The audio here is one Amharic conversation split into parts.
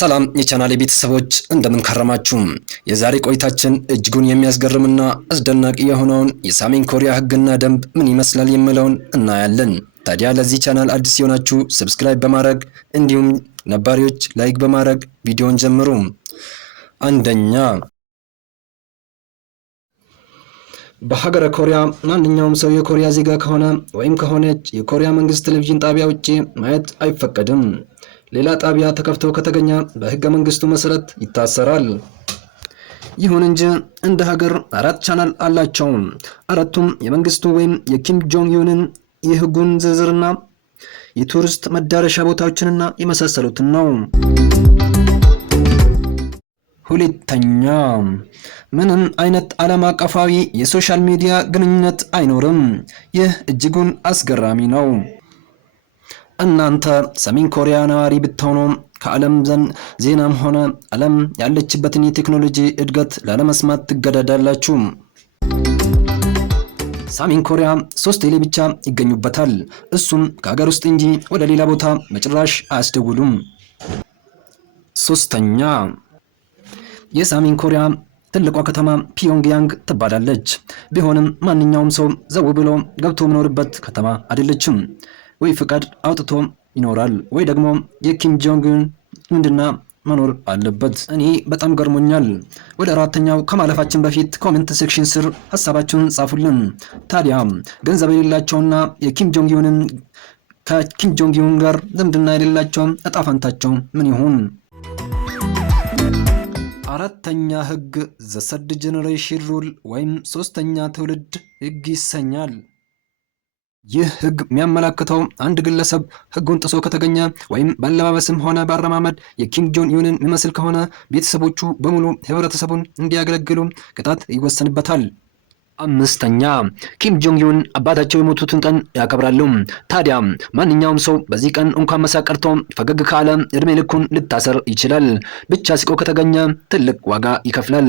ሰላም የቻናሌ ቤተሰቦች እንደምን ከረማችሁ። የዛሬ ቆይታችን እጅጉን የሚያስገርምና አስደናቂ የሆነውን የሰሜን ኮሪያ ሕግና ደንብ ምን ይመስላል የሚለውን እናያለን። ታዲያ ለዚህ ቻናል አዲስ የሆናችሁ ሰብስክራይብ በማድረግ እንዲሁም ነባሪዎች ላይክ በማድረግ ቪዲዮን ጀምሩ። አንደኛ፣ በሀገረ ኮሪያ ማንኛውም ሰው የኮሪያ ዜጋ ከሆነ ወይም ከሆነች የኮሪያ መንግስት ቴሌቪዥን ጣቢያ ውጪ ማየት አይፈቀድም። ሌላ ጣቢያ ተከፍቶ ከተገኘ በህገ መንግስቱ መሰረት ይታሰራል። ይሁን እንጂ እንደ ሀገር 4 ቻናል አላቸው። አራቱም የመንግስቱ ወይም የኪም ጆንግ ዩንን የህጉን ዝርዝርና የቱሪስት መዳረሻ ቦታዎችንና የመሳሰሉትን ነው። ሁለተኛ፣ ምንም አይነት ዓለም አቀፋዊ የሶሻል ሚዲያ ግንኙነት አይኖርም። ይህ እጅጉን አስገራሚ ነው። እናንተ ሰሜን ኮሪያ ነዋሪ ብትሆኑ ከዓለም ዜናም ሆነ ዓለም ያለችበትን የቴክኖሎጂ እድገት ላለመስማት ትገደዳላችሁ። ሰሜን ኮሪያ 3 ቴሌ ብቻ ይገኙበታል። እሱም ከሀገር ውስጥ እንጂ ወደ ሌላ ቦታ በጭራሽ አያስደውሉም። ሶስተኛ፣ የሰሜን ኮሪያ ትልቋ ከተማ ፒዮንግያንግ ትባላለች። ቢሆንም ማንኛውም ሰው ዘው ብሎ ገብቶ የሚኖርበት ከተማ አይደለችም። ወይ ፍቃድ አውጥቶ ይኖራል ወይ ደግሞ የኪም ጆንግ ኡን ምንድና መኖር አለበት። እኔ በጣም ገርሞኛል። ወደ አራተኛው ከማለፋችን በፊት ኮሜንት ሴክሽን ስር ሀሳባችሁን ጻፉልን። ታዲያ ገንዘብ የሌላቸውና የኪም ጆንግ ኡንን ከኪም ጆንግ ኡን ጋር ዝምድና የሌላቸው እጣ ፈንታቸው ምን ይሆን? አራተኛ ህግ ዘ ሰርድ ጄኔሬሽን ሩል ወይም 3ኛ ትውልድ ህግ ይሰኛል። ይህ ህግ የሚያመላክተው አንድ ግለሰብ ህጉን ጥሶ ከተገኘ ወይም በአለባበስም ሆነ በአረማመድ የኪም ጆንግ ኡንን የሚመስል ከሆነ ቤተሰቦቹ በሙሉ ህብረተሰቡን እንዲያገለግሉ ቅጣት ይወሰንበታል። 5ኛ፣ ኪም ጆንግ ኡን አባታቸው የሞቱትን ቀን ያከብራሉ። ታዲያ ማንኛውም ሰው በዚህ ቀን እንኳን መሳቅ ቀርቶ ፈገግ ካለ እድሜ ልኩን ልታሰር ይችላል። ብቻ ሲቆ ከተገኘ ትልቅ ዋጋ ይከፍላል።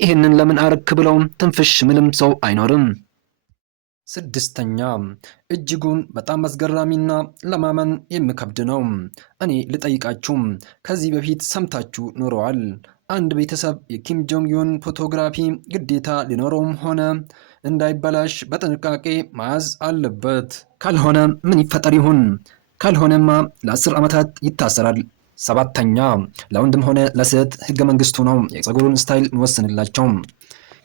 ይህንን ለምን አረክ ብለው ትንፍሽ ምንም ሰው አይኖርም። 6ኛ፣ እጅጉን በጣም አስገራሚና ለማመን የሚከብድ ነው። እኔ ልጠይቃችሁ፣ ከዚህ በፊት ሰምታችሁ ኖረዋል? አንድ ቤተሰብ የኪም ጆንግ ኡን ፎቶግራፊ ግዴታ ሊኖረውም ሆነ እንዳይበላሽ በጥንቃቄ መያዝ አለበት። ካልሆነ ምን ይፈጠር ይሆን? ካልሆነማ ለ10 ዓመታት ይታሰራል። 7ኛ፣ ለወንድም ሆነ ለሴት ህገ መንግስቱ ነው የፀጉሩን ስታይል የሚወስንላቸው።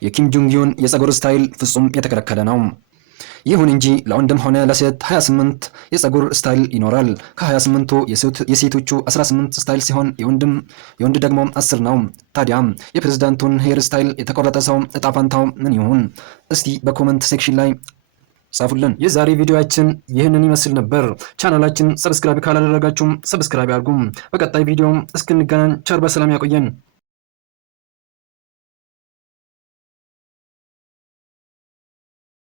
የኪም ጆንግ ኡን የፀጉር ስታይል ፍጹም የተከለከለ ነው። ይሁን እንጂ ለወንድም ሆነ ለሴት 28 የፀጉር ስታይል ይኖራል። ከ28ቱ የሴቶቹ 18 ስታይል ሲሆን የወንድ ደግሞ 10 ነው። ታዲያ የፕሬዝዳንቱን ሄር ስታይል የተቆረጠ ሰው እጣ ፈንታው ምን ይሆን? እስቲ በኮመንት ሴክሽን ላይ ጻፉልን። የዛሬ ቪዲዮአችን ይህንን ይመስል ነበር። ቻናላችን ሰብስክራይብ ካላደረጋችሁም ሰብስክራይብ አድርጉም። በቀጣይ ቪዲዮም እስክንገናኝ ቸር በሰላም ያቆየን።